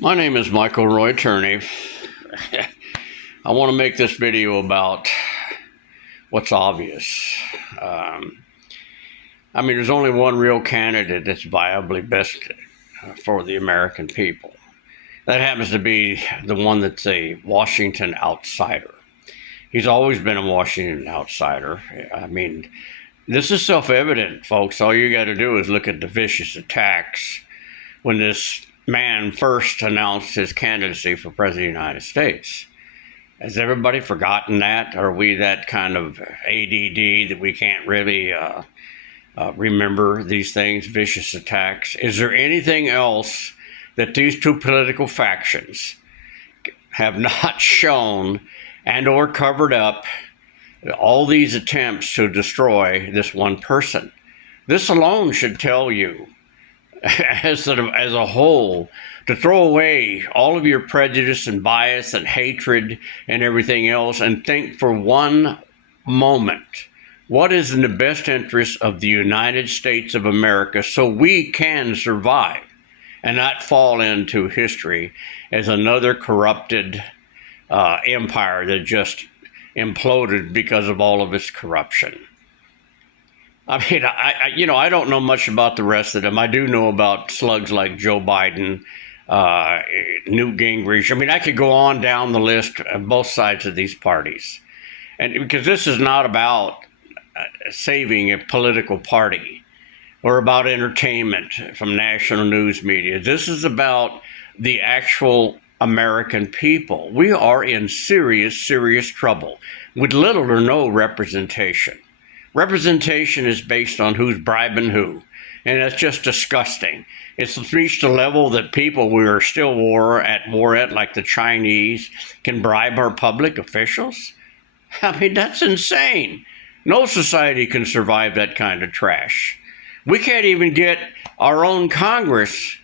My name is Michael Roy Turney. I want to make this video about what's obvious. Um, there's only one real candidate that's viably best for the American people. That happens to be the one that's a Washington outsider. He's always been a Washington outsider. This is self-evident, folks. All you got to do is look at the vicious attacks when this man first announced his candidacy for president of the United States. Has everybody forgotten that? Are we that kind of ADD that we can't really remember these things, vicious attacks? Is there anything else that these two political factions have not shown and or covered up all these attempts to destroy this one person? This alone should tell you, as a whole, to throw away all of your prejudice and bias and hatred and everything else and think for one moment, what is in the best interest of the United States of America so we can survive and not fall into history as another corrupted empire that just imploded because of all of its corruption. I don't know much about the rest of them. I do know about slugs like Joe Biden, Newt Gingrich. I could go on down the list of both sides of these parties. And because this is not about saving a political party or about entertainment from national news media. This is about the actual American people. We are in serious, serious trouble with little or no representation. Representation is based on who's bribing who, and that's just disgusting. It's reached a level that people we are still at war, like the Chinese, can bribe our public officials. That's insane. No society can survive that kind of trash. We can't even get our own Congress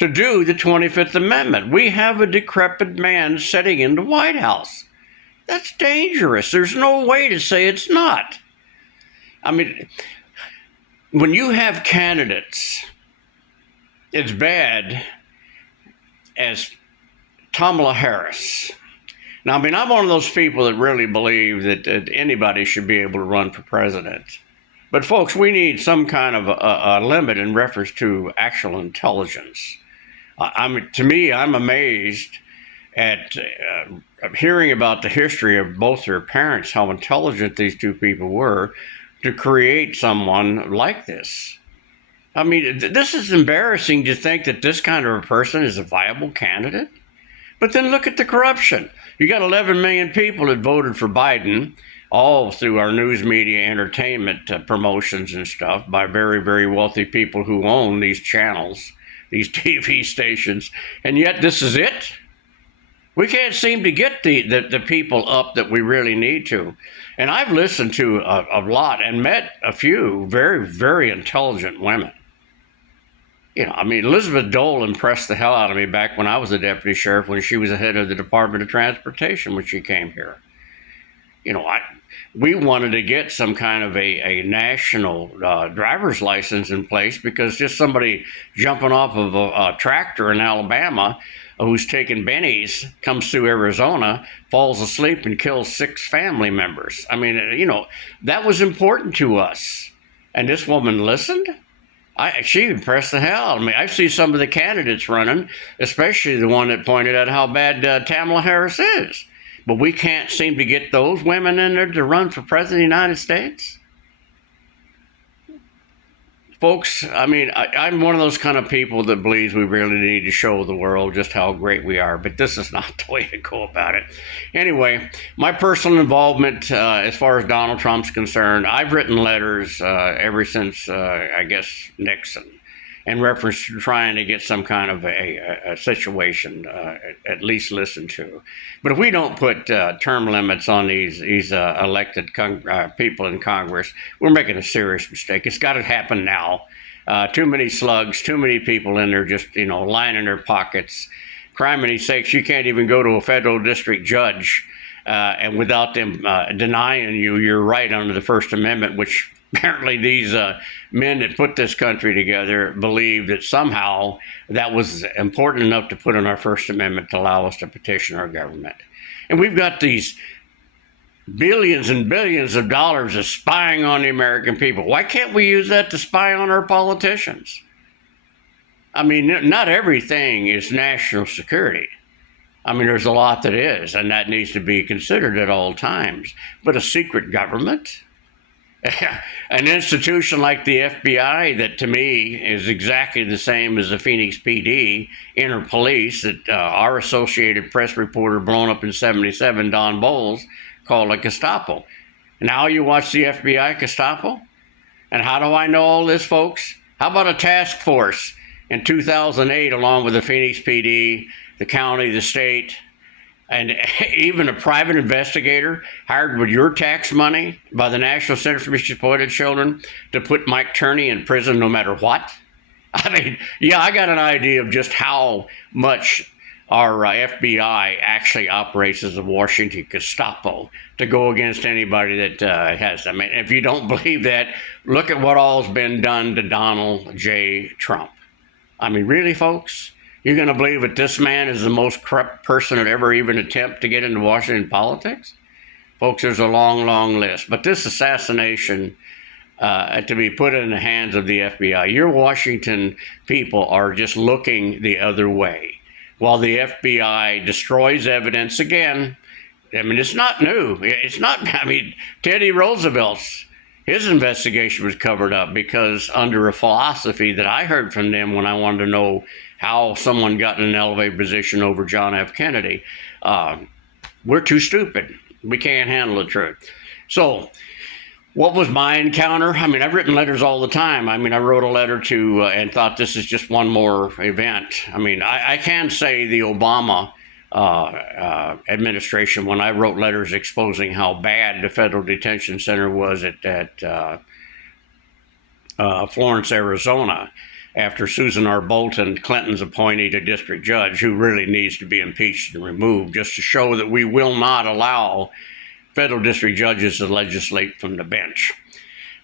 to do the 25th Amendment. We have a decrepit man sitting in the White House. That's dangerous. There's no way to say it's not. When you have candidates as bad as Kamala Harris. Now, I'm one of those people that really believe that anybody should be able to run for president. But folks, we need some kind of a limit in reference to actual intelligence. To me, I'm amazed at hearing about the history of both their parents, how intelligent these two people were to create someone like this. This is embarrassing to think that this kind of a person is a viable candidate. But then look at the corruption. You got 11 million people that voted for Biden, all through our news media entertainment promotions and stuff by very, very wealthy people who own these channels, these TV stations. And yet this is it? We can't seem to get the people up that we really need to. And I've listened to a lot and met a few very, very intelligent women. Elizabeth Dole impressed the hell out of me back when I was a deputy sheriff, when she was the head of the Department of Transportation when she came here. We wanted to get some kind of a national driver's license in place, because just somebody jumping off of a tractor in Alabama who's taking bennies, comes through Arizona, falls asleep and kills 6 family members. That was important to us. And this woman listened. She impressed the hell out of me. I see some of the candidates running, especially the one that pointed out how bad Kamala Harris is. But we can't seem to get those women in there to run for president of the United States. Folks, I'm one of those kind of people that believes we really need to show the world just how great we are, but this is not the way to go about it. Anyway, my personal involvement as far as Donald Trump's concerned, I've written letters ever since, Nixon, in reference to trying to get some kind of a situation at least listened to. But if we don't put term limits on these elected people in Congress, we're making a serious mistake. It's got to happen now. Too many slugs, too many people in there just, lining their pockets. Criminy sakes, you can't even go to a federal district judge and without them denying you your right under the First Amendment, which Apparently, these men that put this country together believed that somehow that was important enough to put in our First Amendment to allow us to petition our government. And we've got these billions and billions of dollars of spying on the American people. Why can't we use that to spy on our politicians? I mean, not everything is national security. I mean, there's a lot that is, and that needs to be considered at all times. But a secret government? An institution like the FBI that to me is exactly the same as the Phoenix PD, inner police, that our Associated Press reporter blown up in '77, Don Bowles, called a Gestapo. Now you watch the FBI Gestapo? And how do I know all this, folks? How about a task force in 2008 along with the Phoenix PD, the county, the state, and even a private investigator hired with your tax money by the National Center for Missing Children to put Mike Turney in prison no matter what? I mean, yeah, I got an idea of just how much our FBI actually operates as a Washington Gestapo to go against anybody that has. I mean, if you don't believe that, look at what all's been done to Donald J. Trump. I mean, really, folks? You're going to believe that this man is the most corrupt person that ever even attempt to get into Washington politics? Folks, there's a long, long list. But this assassination to be put in the hands of the FBI, your Washington people are just looking the other way. While the FBI destroys evidence again, I mean, it's not new. It's not, I mean, Teddy Roosevelt's, his investigation was covered up because under a philosophy that I heard from them when I wanted to know how someone got in an elevated position over John F. Kennedy, we're too stupid. We can't handle the truth. So what was my encounter? I mean, I've written letters all the time. I mean, I wrote a letter to and thought this is just one more event. I mean, I can say the Obama administration, when I wrote letters exposing how bad the federal detention center was at Florence, Arizona, after Susan R. Bolton, Clinton's appointee to district judge, who really needs to be impeached and removed, just to show that we will not allow federal district judges to legislate from the bench.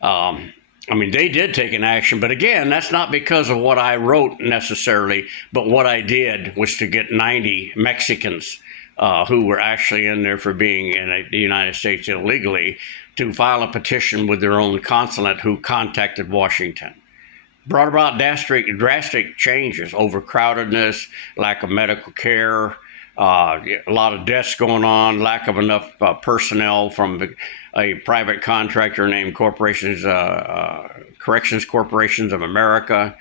I mean, they did take an action, but again, that's not because of what I wrote necessarily, but what I did was to get 90 Mexicans who were actually in there for being in the United States illegally to file a petition with their own consulate who contacted Washington. Brought about drastic changes, overcrowdedness, lack of medical care, a lot of deaths going on, lack of enough personnel from a private contractor named Corrections Corporations of America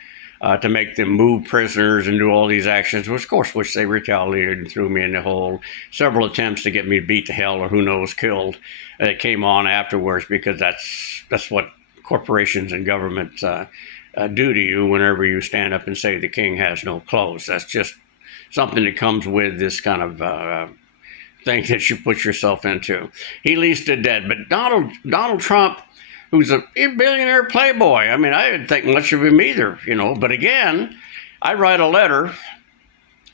to make them move prisoners and do all these actions, which they retaliated and threw me in the hole. Several attempts to get me beat to hell or who knows killed came on afterwards because that's what corporations and government do to you whenever you stand up and say the king has no clothes. That's just something that comes with this kind of thing that you put yourself into. He at least did that. But Donald Trump, who's a billionaire playboy, I mean, I didn't think much of him either, you know. But again, I write a letter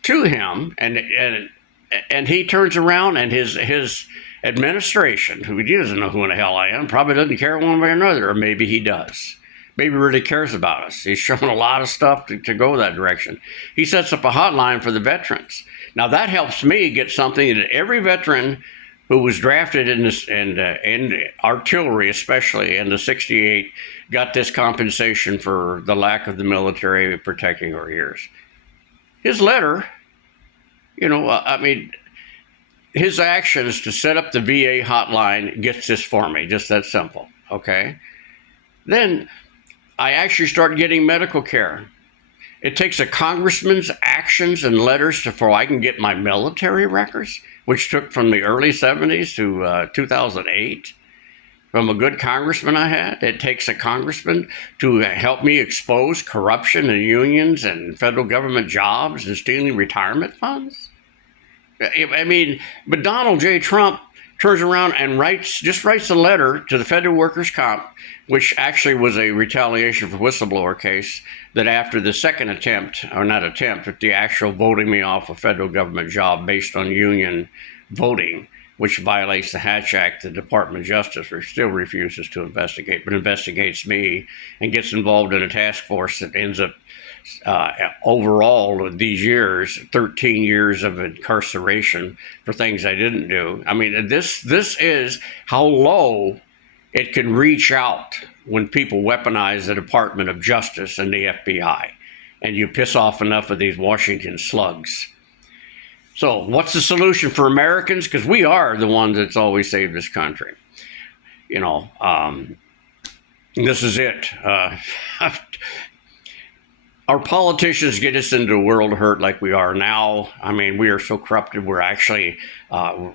to him, and he turns around and his administration, who he doesn't know who in the hell I am, probably doesn't care one way or another, or maybe he does. Maybe really cares about us. He's shown a lot of stuff to go that direction. He sets up a hotline for the veterans. Now that helps me get something that every veteran who was drafted in artillery, especially in the '68, got this compensation for the lack of the military protecting our ears. His letter, you know, I mean, his actions to set up the VA hotline gets this for me, just that simple, okay? Then I actually start getting medical care. It takes a congressman's actions and letters before I can get my military records, which took from the early 70s to 2008. From a good congressman I had, it takes a congressman to help me expose corruption in unions and federal government jobs and stealing retirement funds. I mean, but Donald J. Trump turns around and writes a letter to the Federal Workers' Comp, which actually was a retaliation for whistleblower case, that after the second attempt, or not attempt, but the actual voting me off a federal government job based on union voting, which violates the Hatch Act. The Department of Justice still refuses to investigate, but investigates me and gets involved in a task force that ends up overall these years, 13 years of incarceration for things I didn't do. I mean, this is how low it can reach out when people weaponize the Department of Justice and the FBI, and you piss off enough of these Washington slugs. So what's the solution for Americans? Because we are the ones that's always saved this country. You know, this is it. Our politicians get us into a world of hurt like we are now. I mean, we are so corrupted. We're actually,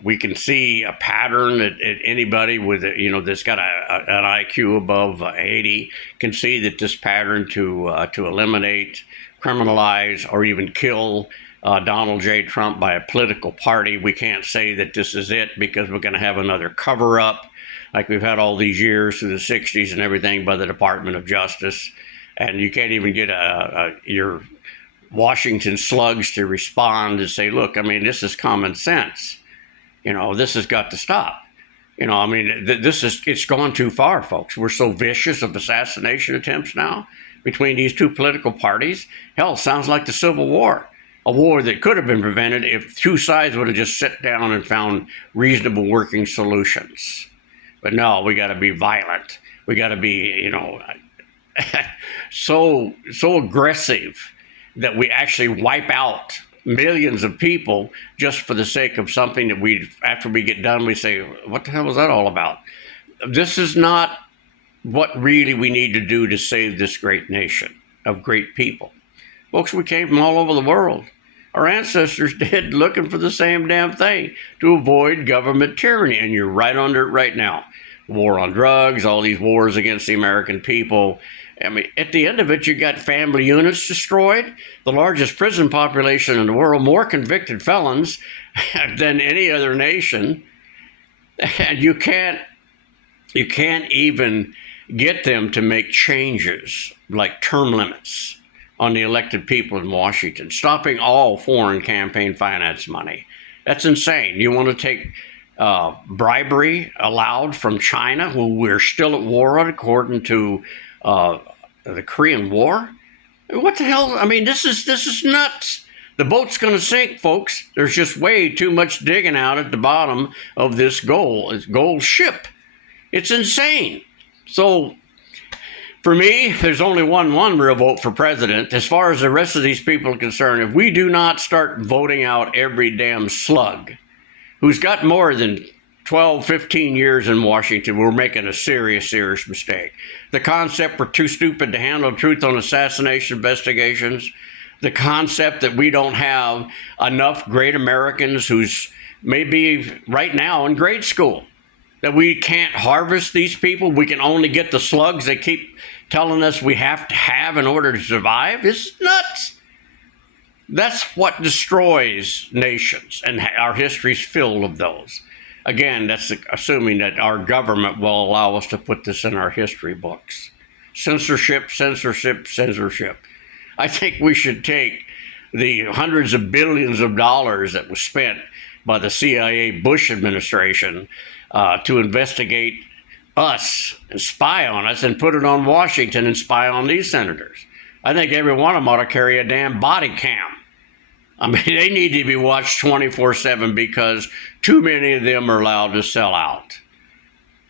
we can see a pattern that anybody with, that's got an IQ above 80 can see that this pattern to eliminate, criminalize, or even kill Donald J. Trump by a political party. We can't say that this is it because we're going to have another cover up like we've had all these years through the 60s and everything by the Department of Justice. And you can't even get your Washington slugs to respond and say, look, I mean, this is common sense. This has got to stop. I mean, it's gone too far, folks. We're so vicious of assassination attempts now between these two political parties. Hell, sounds like the Civil War, a war that could have been prevented if two sides would have just sat down and found reasonable working solutions. But no, we got to be violent. We got to be, so aggressive that we actually wipe out millions of people just for the sake of something that after we get done, we say, what the hell was that all about? This is not what really we need to do to save this great nation of great people. Folks, we came from all over the world. Our ancestors did, looking for the same damn thing, to avoid government tyranny, and you're right under it right now. War on drugs, all these wars against the American people. I mean, at the end of it, you got family units destroyed, the largest prison population in the world, more convicted felons than any other nation, and you can't even get them to make changes like term limits on the elected people in Washington, stopping all foreign campaign finance money. That's insane. You want to take bribery allowed from China, who we're still at war on, according to the Korean War? What the hell? I mean, this is nuts. The boat's going to sink, folks. There's just way too much digging out at the bottom of this gold ship. It's insane. So, for me, there's only one real vote for president. As far as the rest of these people are concerned, if we do not start voting out every damn slug who's got more than 12, 15 years in Washington, we're making a serious mistake. The concept we're too stupid to handle truth on assassination investigations. The concept that we don't have enough great Americans who's maybe right now in grade school. That we can't harvest these people. We can only get the slugs they keep telling us we have to have in order to survive. It's nuts. That's what destroys nations, and our history's filled of those. Again, that's assuming that our government will allow us to put this in our history books. Censorship, censorship, censorship. I think we should take the hundreds of billions of dollars that was spent by the CIA Bush administration to investigate us and spy on us and put it on Washington and spy on these senators. I think every one of them ought to carry a damn body cam. I mean, they need to be watched 24/7 because too many of them are allowed to sell out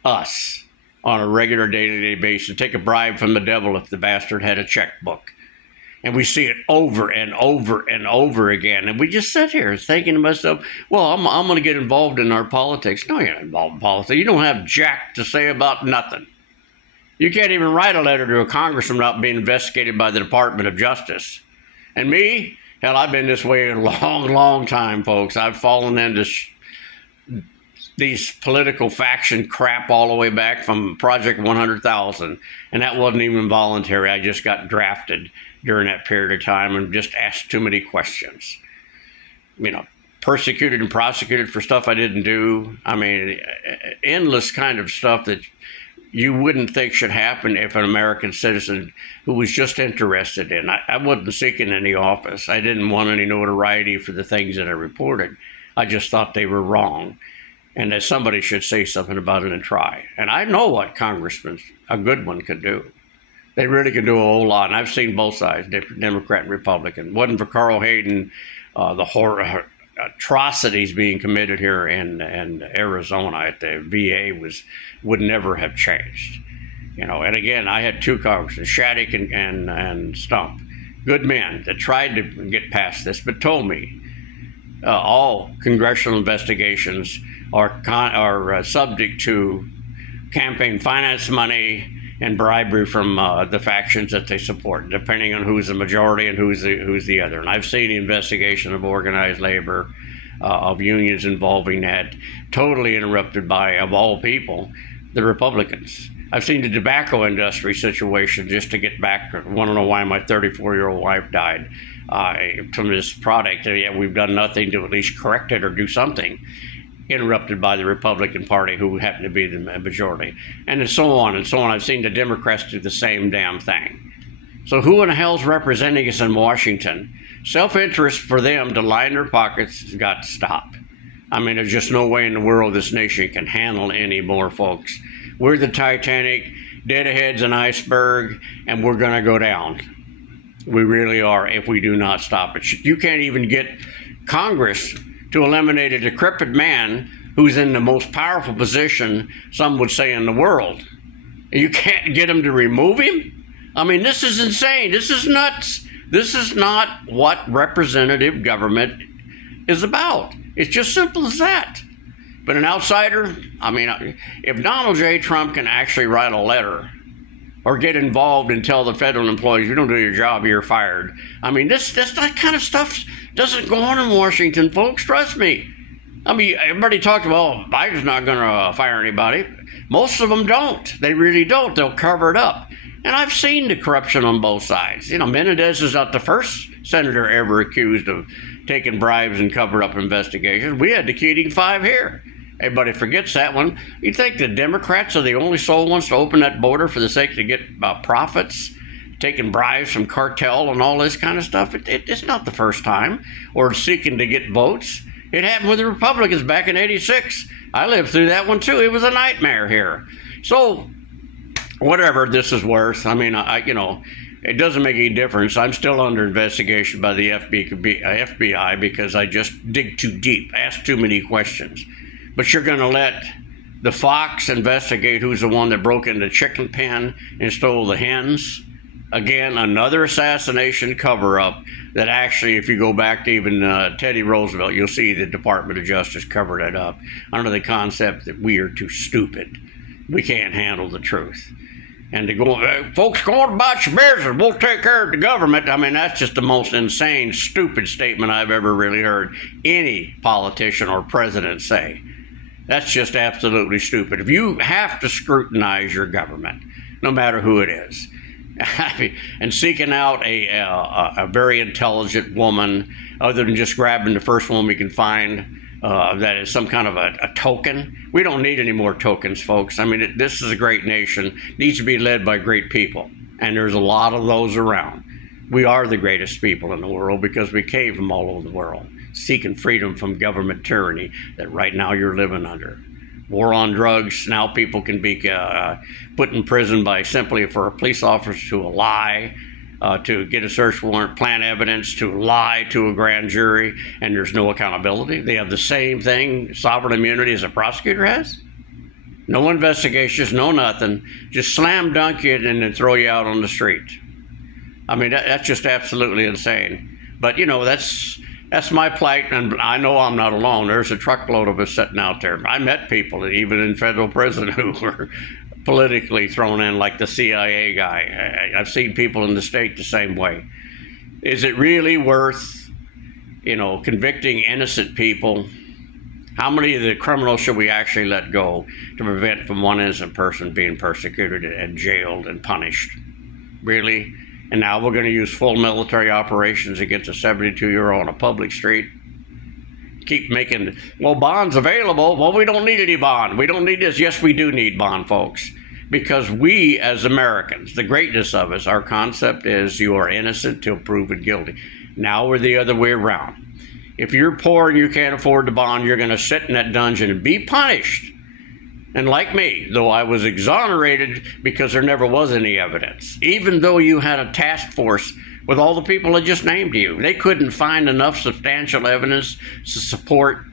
us on a regular day-to-day basis, take a bribe from the devil if the bastard had a checkbook. And we see it over and over and over again. And we just sit here thinking to myself, well, I'm going to get involved in our politics. No, you're not involved in politics. You don't have jack to say about nothing. You can't even write a letter to a congressman without being investigated by the Department of Justice. And me, hell, I've been this way a long, long time, folks. I've fallen into these political faction crap all the way back from Project 100,000. And that wasn't even voluntary. I just got drafted during that period of time and just asked too many questions. Persecuted and prosecuted for stuff I didn't do. I mean, endless kind of stuff that you wouldn't think should happen if an American citizen who was just interested in. I wasn't seeking any office. I didn't want any notoriety for the things that I reported. I just thought they were wrong. and that somebody should say something about it and try. And I know what congressmen, a good one, could do. They really can do a whole lot, and I've seen both sides, Democrat and Republican. Wasn't for Carl Hayden, the atrocities being committed here in Arizona at the VA would never have changed. And again, I had two congressmen, Shattuck and Stump, good men that tried to get past this, but told me all congressional investigations are subject to campaign finance money and bribery from the factions that they support, depending on who's the majority and who's the other. And I've seen the investigation of organized labor, of unions involving that, totally interrupted by, of all people, the Republicans. I've seen the tobacco industry situation, just to get back. I want to know why my 34-year-old wife died from this product. Yet we've done nothing to at least correct it or do something. Interrupted by the Republican Party, who happen to be the majority, and so on and so on. I've seen the Democrats do the same damn thing. So who in the hell's representing us in Washington? Self-interest for them to line their pockets has got to stop. I mean, there's just no way in the world this nation can handle any more, folks. We're the Titanic, deadhead's an iceberg, and we're going to go down. We really are if we do not stop it. You can't even get Congress to eliminate a decrepit man who's in the most powerful position, some would say, in the world. You can't get him to remove him? I mean, this is insane. This is nuts. This is not what representative government is about. It's just simple as that. But an outsider, I mean, if Donald J. Trump can actually write a letter or get involved and tell the federal employees, you don't do your job, you're fired. I mean, that kind of stuff doesn't go on in Washington, folks. Trust me. I mean, everybody talks about, Biden's not going to fire anybody. Most of them don't. They really don't. They'll cover it up. And I've seen the corruption on both sides. Menendez is not the first senator ever accused of taking bribes and cover-up investigations. We had the Keating Five here. Everybody forgets that one. You think the Democrats are the only sole ones to open that border for the sake to get profits, taking bribes from cartel and all this kind of stuff? It's not the first time. Or seeking to get votes. It happened with the Republicans back in '86. I lived through that one too. It was a nightmare here. So, whatever this is worth, I mean, it doesn't make any difference. I'm still under investigation by the FBI because I just dig too deep, ask too many questions. But you're going to let the fox investigate who's the one that broke into the chicken pen and stole the hens? Again, another assassination cover-up that actually, if you go back to even Teddy Roosevelt, you'll see the Department of Justice covered it up under the concept that we are too stupid. We can't handle the truth. And to go, folks, go on about your business, we'll take care of the government. I mean, that's just the most insane, stupid statement I've ever really heard any politician or president say. That's just absolutely stupid. If you have to scrutinize your government, no matter who it is, and seeking out a very intelligent woman, other than just grabbing the first one we can find that is some kind of a token. We don't need any more tokens, folks. I mean, this is a great nation. It needs to be led by great people, and there's a lot of those around. We are the greatest people in the world because we came from all over the world, seeking freedom from government tyranny that right now you're living under. War on drugs, now people can be put in prison by simply for a police officer to lie, to get a search warrant, plant evidence, to lie to a grand jury, and there's no accountability. They have the same thing, sovereign immunity, as a prosecutor has. No investigations, no nothing. Just slam dunk you and then throw you out on the street. I mean, that's just absolutely insane. But, that's my plight, and I know I'm not alone. There's a truckload of us sitting out there. I met people, that even in federal prison, who were politically thrown in, like the CIA guy. I've seen people in the state the same way. Is it really worth, convicting innocent people? How many of the criminals should we actually let go to prevent from one innocent person being persecuted and jailed and punished? Really? And now we're going to use full military operations against a 72-year-old on a public street? Keep making, bonds available. Well, we don't need any bond. We don't need this. Yes, we do need bond, folks. Because we, as Americans, the greatness of us, our concept is you are innocent till proven guilty. Now we're the other way around. If you're poor and you can't afford the bond, you're going to sit in that dungeon and be punished. And like me, though I was exonerated because there never was any evidence, even though you had a task force with all the people I just named to you, they couldn't find enough substantial evidence to support,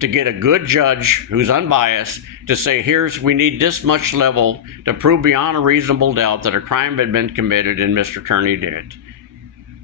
to get a good judge who's unbiased to say, we need this much level to prove beyond a reasonable doubt that a crime had been committed and Mr. Turney did it.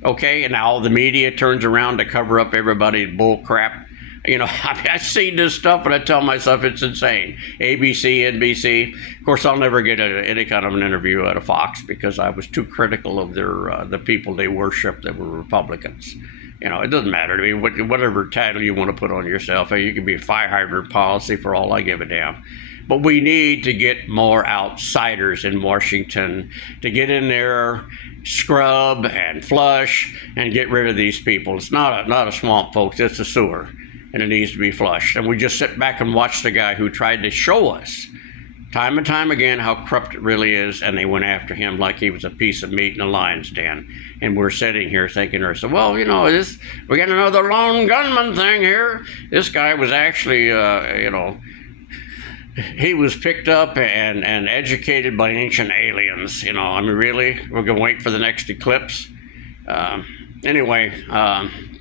Okay, and now the media turns around to cover up everybody's bull crap. You know, I see this stuff and I tell myself it's insane. ABC, NBC. Of course, I'll never get any kind of an interview out of Fox because I was too critical of the people they worship that were Republicans. You know, it doesn't matter to me whatever title you want to put on yourself. You can be fire hydrant policy for all I give a damn. But we need to get more outsiders in Washington to get in there, scrub and flush and get rid of these people. It's not a swamp, folks. It's a sewer, and it needs to be flushed. And we just sit back and watch the guy who tried to show us time and time again how corrupt it really is, and they went after him like he was a piece of meat in a lion's den. And we're sitting here thinking to ourselves, well, you know, we got another lone gunman thing here. This guy was actually, he was picked up and educated by ancient aliens. You know, I mean, really? We're going to wait for the next eclipse?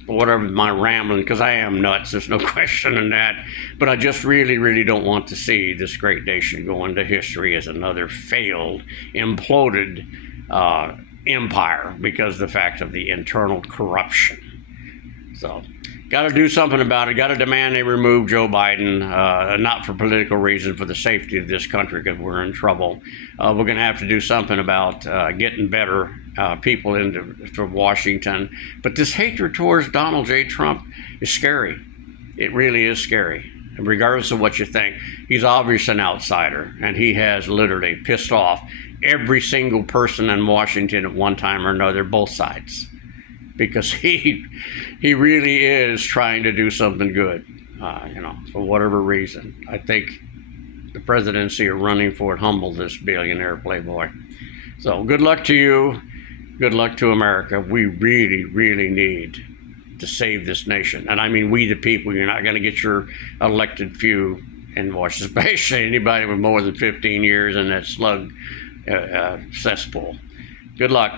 Whatever my rambling, because I am nuts, there's no question in that. But I just really, really don't want to see this great nation go into history as another failed, imploded empire because of the fact of the internal corruption. So, got to do something about it. Got to demand they remove Joe Biden, not for political reasons, for the safety of this country, because we're in trouble. We're going to have to do something about getting better people into Washington. But this hatred towards Donald J. Trump is scary. It really is scary. And regardless of what you think, he's obviously an outsider, and he has literally pissed off every single person in Washington at one time or another, both sides, because he really is trying to do something good, for whatever reason. I think the presidency or running for it humbled this billionaire playboy. So good luck to you. Good luck to America. We really, really need to save this nation. And I mean, we the people. You're not going to get your elected few in Washington, especially anybody with more than 15 years in that slug cesspool. Good luck.